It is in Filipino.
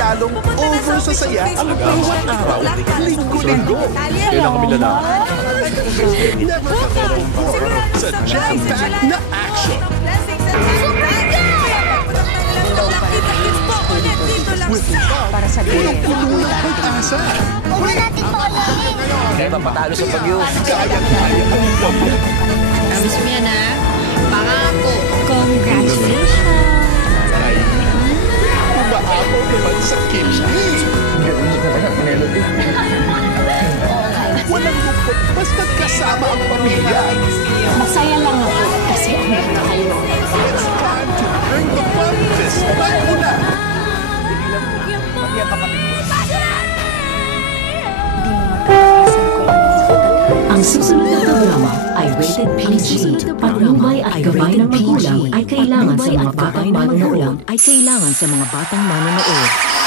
lalong over sa saya ang bawat araw, linggo-linggo. Kailan kami lalaki? Never kakaroon more sa jam-packed na action. With love, punong-puno ng pag-asa. Huwag natin paulahin. Kaya mapatalo sa bagyo. Kayang-kaya ang pamilya. Promise mo yan, ha? Pangako. Congratulations! Ay, umaapaw naman sa kilig. Walang lungkot, basta kasama ang pamilya. Masaya lang ako kasi andun kayo. It's time to bring the fun this back muna. Ang susunod na programa ay rated PG. Patnubay at gabay ng magulang ay kailangan sa mga batang manonood.